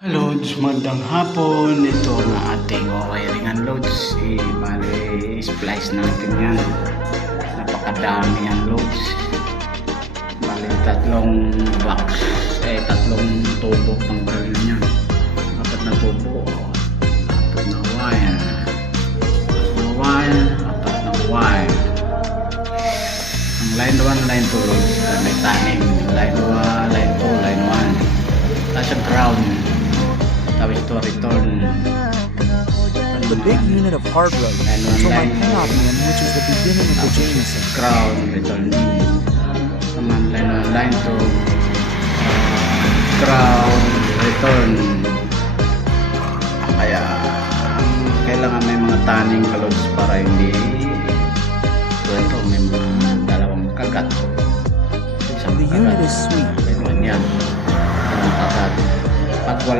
Hello, magandang hapon. Ito ang ating wiring and loads. Splice natin yan. Napakadami yan loads. Tatlong box. Tatlong tubo pang gawin niya. Apat na tubo. Apat na wire. Apat na wire. Ang line 1, line 2 loads. May tanim. Line 1, line 2, line 1. Tapos yung ground. Tapos ito return. The big unit of hard road to my Panopian, which is the beginning of the Jameson. Crown, return. Naman line to crown, return. Kaya kailangan may mga taning kalods para hindi ito may mga dalawang kagat. The unit is sweet. Yan. Pag wala